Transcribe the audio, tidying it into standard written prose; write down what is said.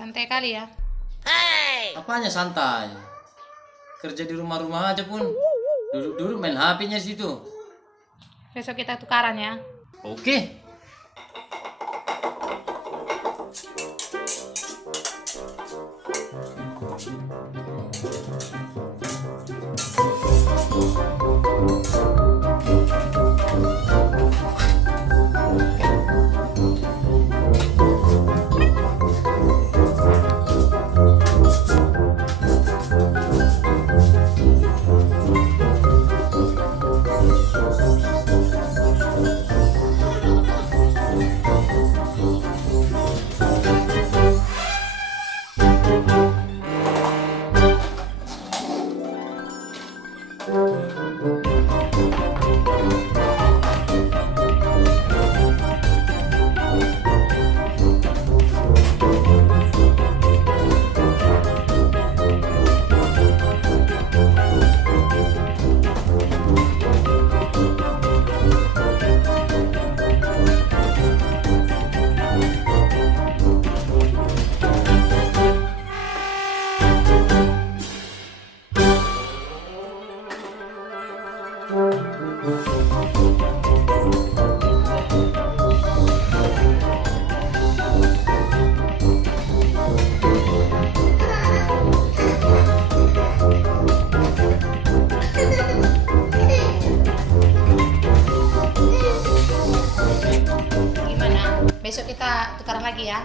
Santai kali ya. Apanya santai? Kerja di rumah-rumah aja pun duduk-duduk main HP-nya situ. Besok kita tukaran ya. Oke. Gimana? Besok kita tukaran lagi ya.